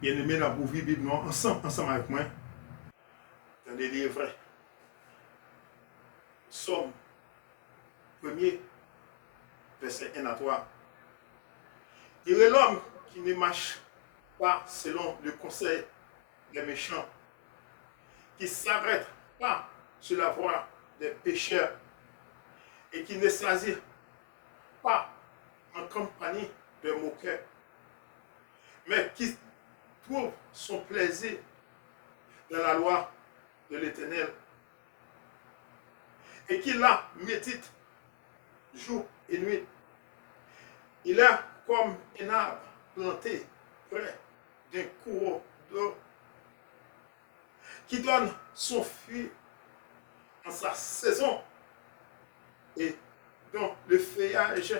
Bien aimé, dans pour vivre Bible ensemble avec moi. Attendez, il est vrai. Somme 1er, verset 1 à 3. Il est l'homme qui ne marche pas selon le conseil des méchants, qui ne s'arrête pas sur la voie des pécheurs et qui ne choisit pas en compagnie de moqueurs, mais qui trouve son plaisir dans la loi de l'Éternel et qui la médite jour et nuit. Il est comme un arbre planté près d'un courant d'eau qui donne son fruit en sa saison et dont le feuillage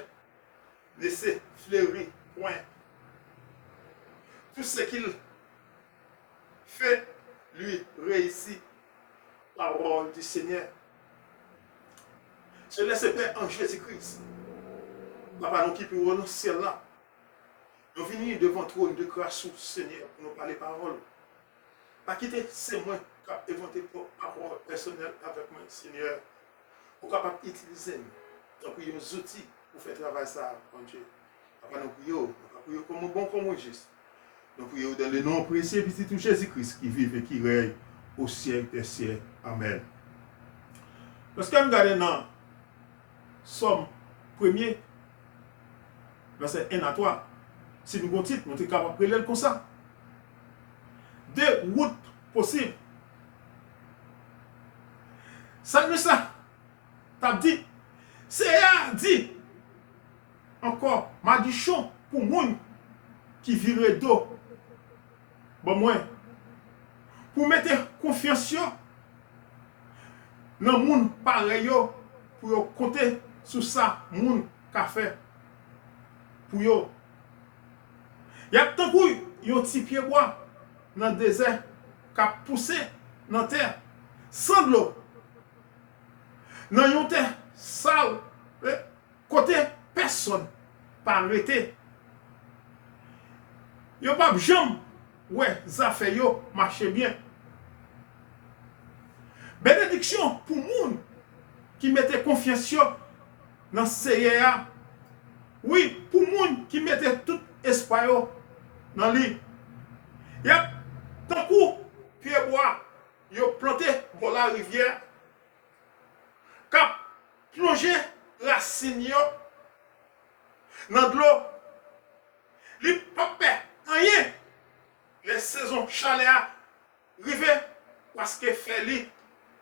ne se fleurit point. Tout ce qu'il fait lui réussit. Parole du Seigneur. Je laisse Père en Jésus-Christ. Papa, nous qui pouvons nous ciel là. Nous venons devant le trône de grâce au Seigneur pour nous parler parole. Pas quitter, c'est moi qui ai inventé pour parole personnelle avec moi, Seigneur. Pour capable d'utiliser nous outils pour faire travail ça, mon Dieu. Papa, nous prions comme bon, comme juste. Nous prions dans le nom précieux de Jésus-Christ qui vit et qui règne au siècle des siècles. Amen. Lorsque nous regardons dans Somme 1er, verset 1 à 3, si nous continuons, nous sommes capables de lire comme ça. Deux routes possibles. Ça nous ça. T'as dit, c'est dit encore, malédiction pour monde qui vire d'eau. Bon, moi, pour mettre confiance dans le monde pareil, pour compter sur ça, le monde qu'a fait. Pour yo. Il y a tant que yon petit pied bois dans le désert qui a poussé dans la terre sans de l'eau. Dans yon terre sale, côté personne pas arrêté. Yo pas jamais ouais, ça fait yo marcher bien. Bénédiction pour moun qui mettait confiance dans CEA. Oui, pour moun qui mettait tout espoir dans lui. Y a tant coup pied bois, yo planté pour la rivière. Cap plongé racine yo dans de l'eau. Li pas peur rien. Les saisons chaleur arrivent parce que fait li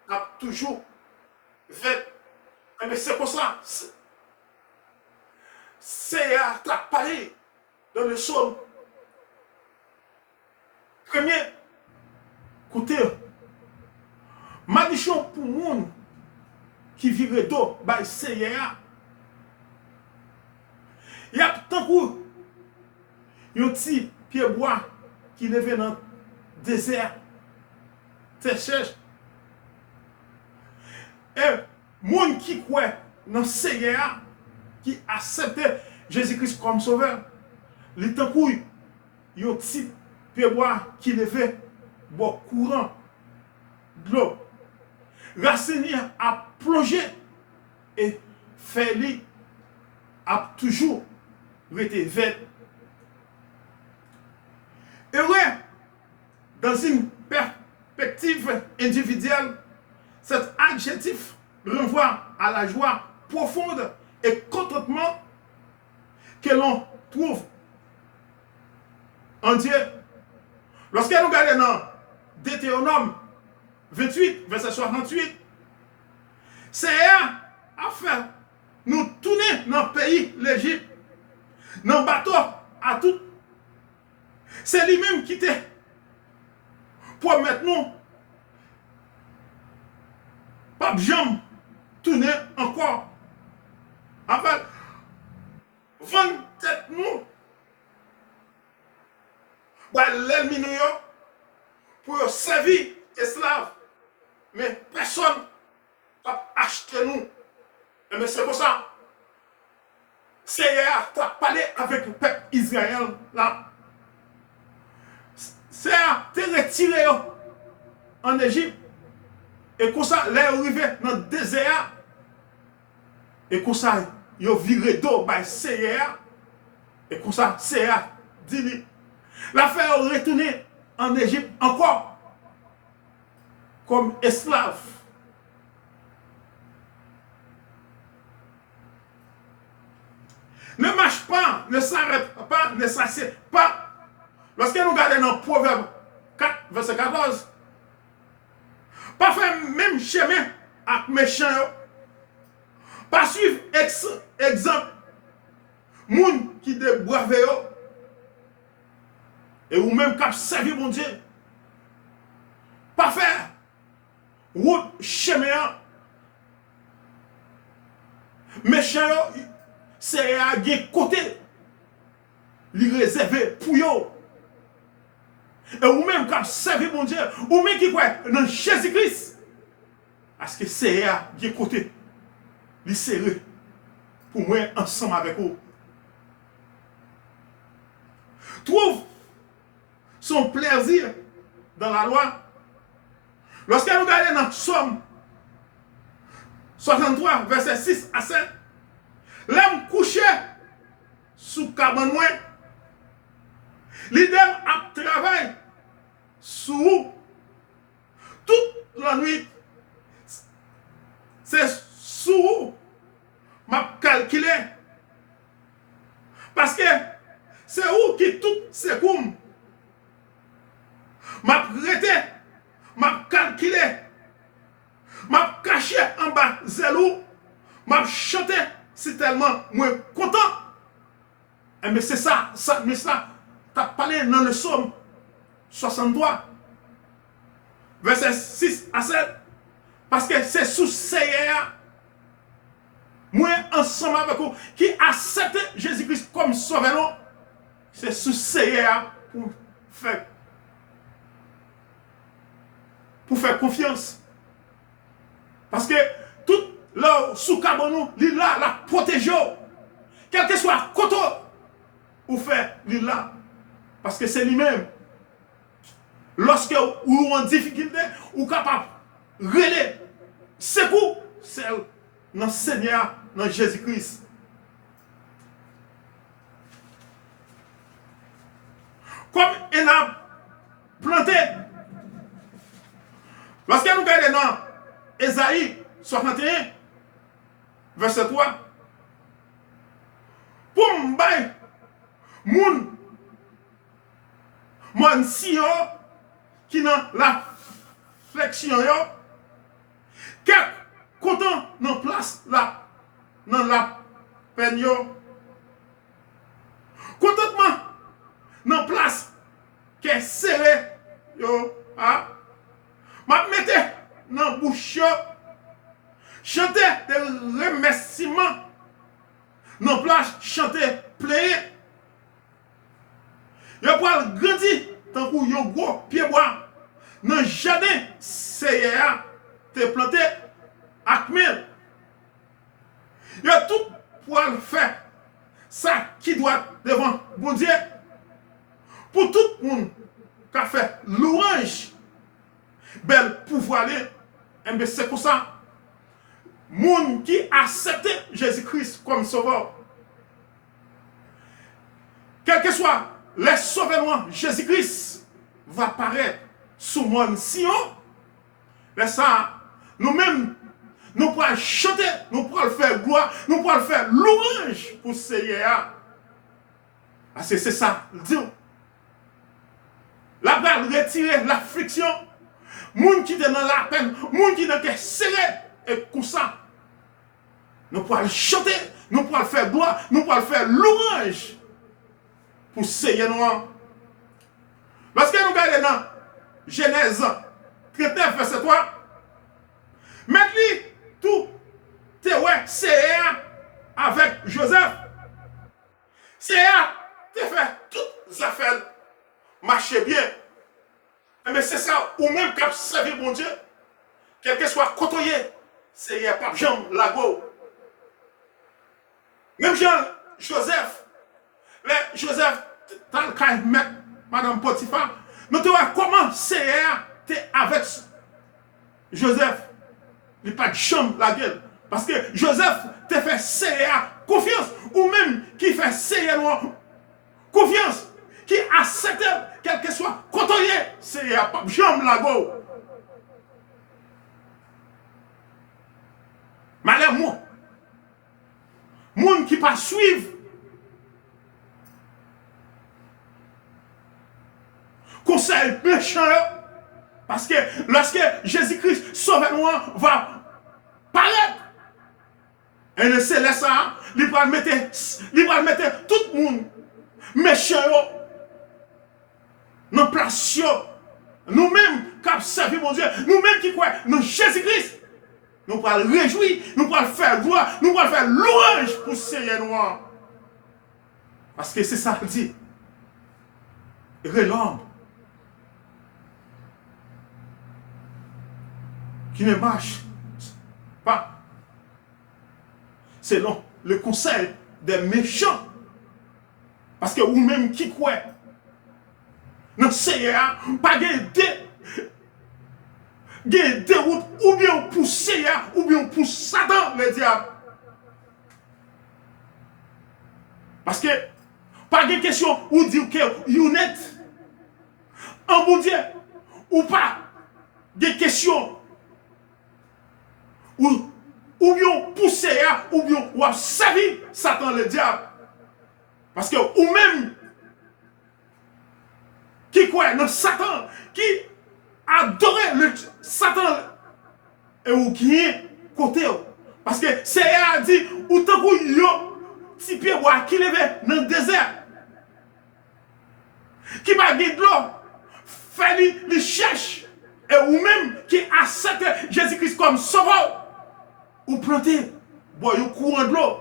a toujours fait. Mais c'est pour ça. C'est à parler dans le psaume. Premier, écoutez, malédiction pour le monde qui vivait d'eau, c'est ya. Il y a tant que un petit pied bois qui levait dans le désert, c'est cherche. Et monde qui croit dans CEA, qui acceptait Jésus-Christ comme sauveur, les temps où il y a un petit pied bois qui levait bon courant de l'eau. Racine a plongé et Félix a toujours été vert. Et ouais, dans une perspective individuelle, cet adjectif renvoie à la joie profonde et contentement que l'on trouve en Dieu. Lorsque nous regardons dans Deutéronome 28, verset 68, c'est à faire nous tourner dans le pays, l'Égypte, dans le bateau, à tout. C'est lui-même qui était pour mettre nous, pas de jambes, tourner encore. En fait, 27 nous, l'ennemi nous pour servir esclaves. Mais personne n'a acheté nous. Mais c'est pour ça. C'est hier, tu as parlé avec le peuple Israël là. retiré en Égypte. Et comme ça, là, ils arrivé dans le désert. Et comme ça, ils ont viré d'eau par Seigneur. Et comme ça, Seigneur dit, l'affaire retourné en Égypte encore comme esclave. Ne marche pas, ne s'arrête pas, ne s'assied pas. Lorsque nous regardons dans Proverbe 4, verset 14, pas faire même chemin avec méchant, pas suivre exemple, moun qui déboive et ou même qui servi mon Dieu. Pas faire route chemin méchant, c'est à côté, li réservé pour eux. Et ou même qui servi mon Dieu, ou même qui croit dans Jésus-Christ. Parce que c'est à côté, li serré pour moi ensemble avec vous. Trouve son plaisir dans la loi. Lorsque nous regardons dans Somme 63, verset 6 à 7, l'homme couché sous cabane, l'idée a travaillé sous toute la nuit. C'est sous m'a calculé. Parce que c'est où qui tout c'est comme m'a prêté, m'a calculé, m'a caché en bas zélou, m'a chanté, c'est tellement moins content. Mais c'est ça, mais ça, tu as parlé dans le psaume 63, verset 6 à 7, parce que c'est sous Seigneur, moi ensemble avec vous, qui accepte Jésus-Christ comme sauveur, c'est sous Seigneur pour faire confiance. Parce que tout là sous Cabonou, il là la protège. Quel que soit côté ou fait il là. Parce que c'est lui-même. Lorsque vous en difficulté, ou capable de relayer secours, c'est dans le Seigneur, dans Jésus-Christ. Comme un arbre planté. Lorsque nous regardons dans Ésaïe 61, verset 3, pour m'bailler, mon si qui dans la flexion, quel content dans place là, dans la peine, contentement dans place qui est serré, m'a mette dans bouche, chanter des remerciements, dans place chanter plaier. Yo pral grandi tant que yo gros pied bois dans jardin Seigneur te planté ak mil. Yo tout pour faire ça qui doit devant bon Dieu pour tout le monde qui a fait louange bel pouvoir aller. Et c'est pour ça monde qui accepte Jésus-Christ comme sauveur, quel que soit les sauveurs, Jésus-Christ va apparaître sous mon Sion. Mais ça, nous-mêmes, nous pourrons chanter, nous pourrons faire gloire, nous pourrons faire louange pour Seigneur. Parce que c'est ça, Dieu. La balle retirer l'affliction, monde qui est dans la peine, monde qui est dans le serré, et comme ça, nous pourrons chanter, nous pourrons faire gloire, nous pourrons faire louange pour Seigneur noir. Lorsque nous regardons dans Genèse 39, verset 3, mettez tout, Seigneur avec Joseph. Seigneur, tu fait toutes les affaires marcher bien. Mais c'est ça, ou même quand servi mon Dieu, quel que soit côtoyé, Seigneur, pas Jean Lago. Même Jean-Joseph, Joseph, dans le cas de Madame Potiphar, Nous te voir comment CA t'es avec Joseph. Il n'y a pas de chambre la gueule. Parce que Joseph te fait CA confiance. Ou même qui fait CA confiance. Qui accepte quel que soit côtoyé. CA pas de chambre la gueule. Malheur moi. Moun qui pas suivre. Conseil méchant. Parce que lorsque Jésus-Christ Sauveur va paraître, et le céleste, il va mettre tout le monde méchant dans place. Nous-mêmes, qui servons mon Dieu, nous-mêmes qui croyons dans Jésus-Christ, nous allons réjouir, nous allons faire gloire, nous allons faire louange pour Seigneur noir. Parce que c'est ça qu'il dit. L'homme qui ne marche pas selon le conseil des méchants. Parce que vous-même qui croyez, non, Seigneur, pas de route, ou bien pour Seigneur, ou bien pour Satan, le diable. Parce que, pas de question, ou dire que vous êtes en bon Dieu, ou pas de question, ou bien pour Seigneur, ou bien ou servi Satan, le diable. Parce que, ou même, qui croit dans Satan, qui adorait le Satan, et ou qui est côté. Parce que Seigneur a dit, ou tant que yo, si pied qui levait dans le désert, qui va guider l'eau, fait les cherche, et ou même qui accepte Jésus-Christ comme sauveur, ou planter, bon, un courant de l'eau,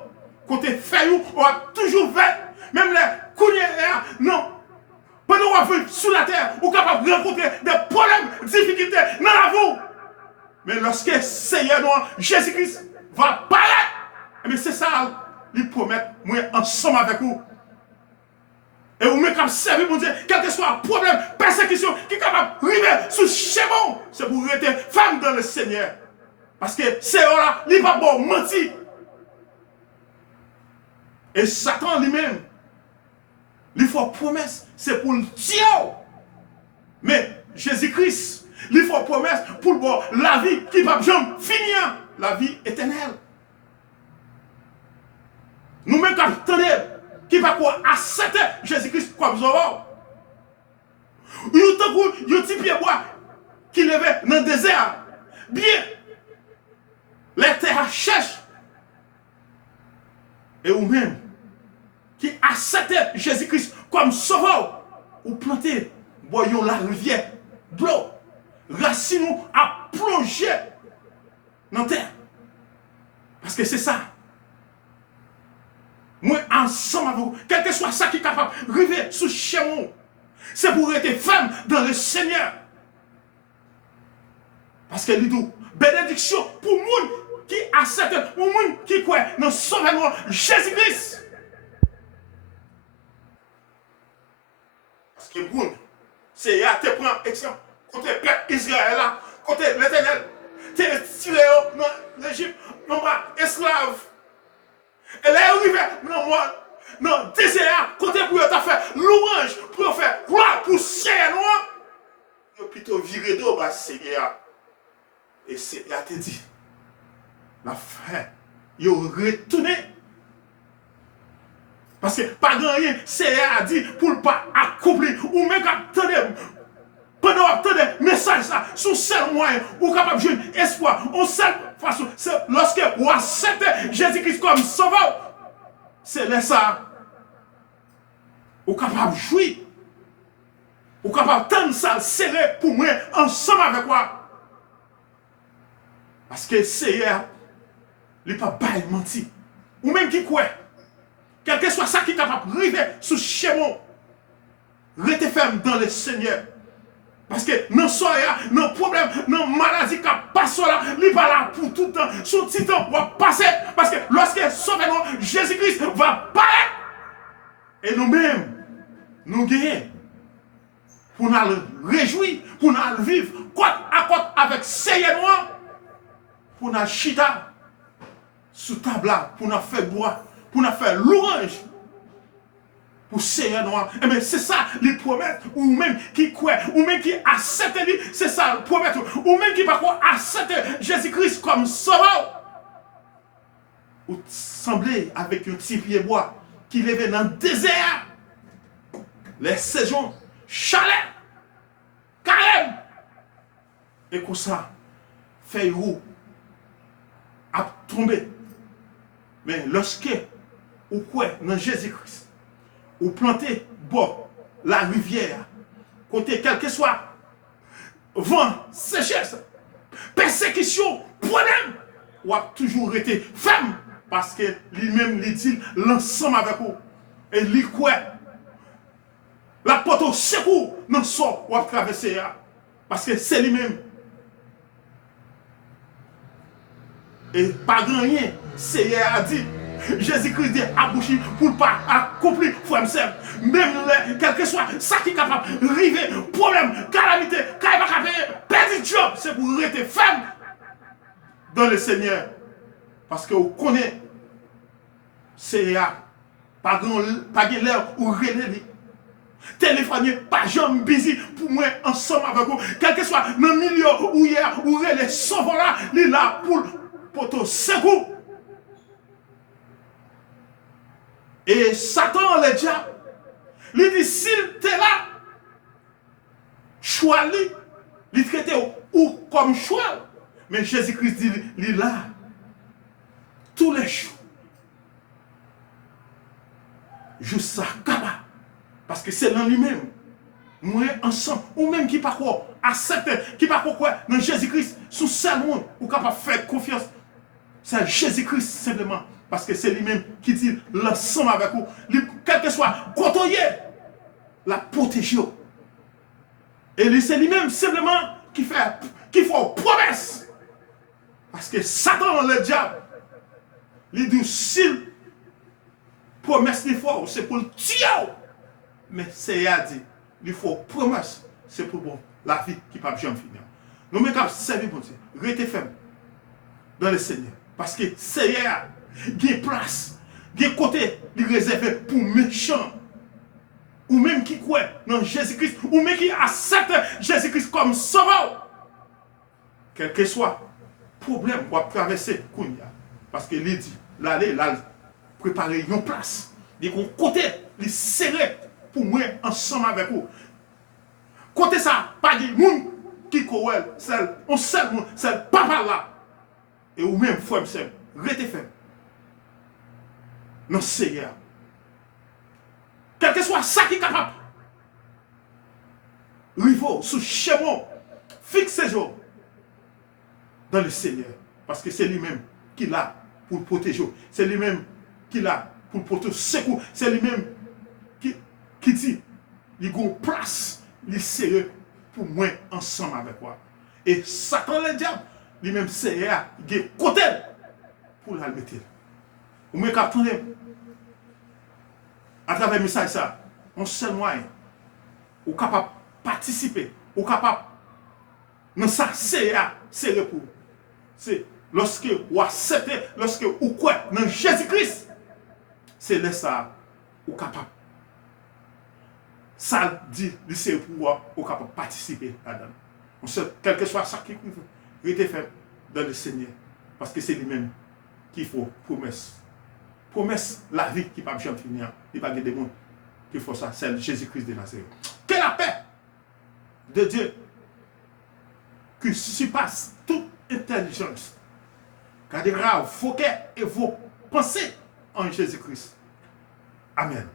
côté fait, on a toujours fait, même les couillères, non. Pendant qu'on va sous la terre, on est capable de rencontrer des problèmes, des difficultés dans la vie. Mais lorsque Seigneur Jésus-Christ va paraître, mais c'est ça, il promet, moi, ensemble avec vous. Et vous mettez comme servir, mon Dieu, quel que soit le problème, persécution, qui est capable de arriver sous chemin, c'est pour rester femme dans le Seigneur. Parce que c'est là, il n'est pas bon mentir. Et Satan lui-même, il faut promesse, c'est pour le Dieu. Mais Jésus-Christ, il faut promesse pour le bon, la vie qui va jamais finir, la vie éternelle. Nous-mêmes, quand qui va quoi accepter Jésus-Christ comme sauveur. Il y a un petit pied bois qui levait dans le désert. Bien, les terres cherchent. Et vous-même, qui acceptez Jésus-Christ comme sauveur, ou plantez, voyons la rivière de l'eau, racine à plonger dans la terre. Parce que c'est ça. Moi, ensemble avec vous, quel que soit ça qui est capable de arriver sous chez moi, c'est pour être femme dans le Seigneur. Parce que lui dit, bénédiction pour le monde qui accepte, pour le monde qui croit dans le sauveur Jésus-Christ. Parce que le monde, c'est à te prendre exemple, contre le peuple Israël, contre l'Éternel, tu es tiré dans l'Égypte, non pas esclave. Elle est arrivée dans le désert, côté pour te faire louange, pour faire gloire pour Seigneur noir. Il a plutôt viré d'eau, Seigneur. Et Seigneur te dit, la fin, il a retourné. Parce que pas grand rien, Seigneur a dit pour ne pas accomplir, ou même attendez, pendant attendre message ça, sous seul moyen, ou capable de jouer espoir, en seule façon, lorsque vous acceptez Jésus-Christ comme sauveur, c'est là ça. Vous capable de jouer, vous capable de tendre ça serré pour moi, ensemble avec moi. Parce que Seigneur, il n'est pas bail menti. Ou même qui croit, quel que soit ça qui est capable de arriver sous chemin, restez ferme dans le Seigneur. Parce que non soya, non problème, non maladie qui passe là, il n'est pas là pour tout le temps. Son petit temps va passer. Parce que lorsque sauveur Jésus-Christ va paraître, et nous-mêmes, nous gagnons pour nous réjouir, pour nous vivre côte à côte avec Seigneur noir, pour nous chita sous table là, pour nous faire bois, pour nous faire louange. Pour Seigneur noir. Eh bien, c'est ça, les promesses, ou même qui croit, ou même qui accepte, c'est ça, promettre, ou même qui par contre accepte Jésus-Christ comme sauveur. Ou semblez avec un petit pied bois qui levait dans le désert, les saisons, chalet, carême. Et comme ça, fait roux, a tombé. Mais lorsque, ou quoi, dans Jésus-Christ, ou planter bon, la rivière, côté quel que soit vent, sécheresse, persécution, problème, ou a toujours été ferme parce que lui-même lui dit l'ensemble avec vous et lui quoi la porte au secours non sort ou a traversé parce que c'est lui-même et pas grand rien c'est a dit Jésus-Christ dit à boucher pour ne pas accomplir frère même quel que soit ça qui est capable arriver problème calamité quand il va perdre le job c'est pour rester ferme dans le Seigneur parce que vous connaissez c'est pas l'air ou relais téléphone pas jamais busy pour moi ensemble avec vous quel que soit dans le milieu où hier ou relais sauvant là il est là pour te secours. Et Satan, le diable, lui dit, s'il était là, choix lui, il traitait ou comme choix. Mais Jésus-Christ dit, il est là, tous les jours. Juste ça, capable. Parce que c'est dans lui-même. Moi, ensemble, ou même qui par quoi, accepte, qui par quoi, dans Jésus-Christ, sous seul monde, ou capable de faire confiance. C'est Jésus-Christ simplement. Parce que c'est lui-même qui dit l'ensemble avec vous. Quel que soit côtoyer, la protéger. Et c'est lui-même simplement qui fait promesse. Parce que Satan, le diable, il dit s'il promesse les fois, c'est pour le tuer. Mais c'est à dire, il faut promesse, c'est pour bon, la vie qui ne peut jamais finir. Nous mettons servir pour Dieu. Restez ferme dans le Seigneur. Parce que Seigneur, il y a place, il y a côté réservé pour méchants. Ou même qui croit dans Jésus-Christ, ou même qui accepte Jésus-Christ comme sauveur. Quel que soit le problème pour traverser Kounia. Parce que il dit, l'aller, préparer une place. Il y a un côté, il est serré pour moi ensemble avec vous. Côté ça, pas de monde qui court, on seul monde, c'est papa là. Et ou même, frère, restez ferme. Non, Seigneur. Quel que soit ça qui est capable. Rivo, sous chemin, fixez-vous dans le Seigneur. Parce que c'est lui-même qui l'a pour protéger. C'est lui-même qui l'a pour porter secours. C'est lui-même qui dit, il y a une place, il est sérieux pour moi ensemble avec moi. Et Satan le diable, lui-même Seigneur, il y a côté pour la mettre. Ou même qu'attendez, à travers le message, ça, on seul moyen, ou capable de participer, ou capable, dans ça, c'est pour. C'est lorsque vous acceptez, lorsque vous croyez dans Jésus-Christ, c'est là ça, ou capable. Ça dit, c'est pour vous capable de participer là-dedans. On sait, quel que soit ça qui vous restez fait dans le Seigneur, parce que c'est lui-même qu'il faut promesse. Promesse la vie qui ne peut pas jamais finir. Il n'y a pas de démon qui faut ça. C'est Jésus-Christ de Nazareth. Que la paix de Dieu qui surpasse toute intelligence gardera vos cœurs et vos pensées en Jésus-Christ. Amen.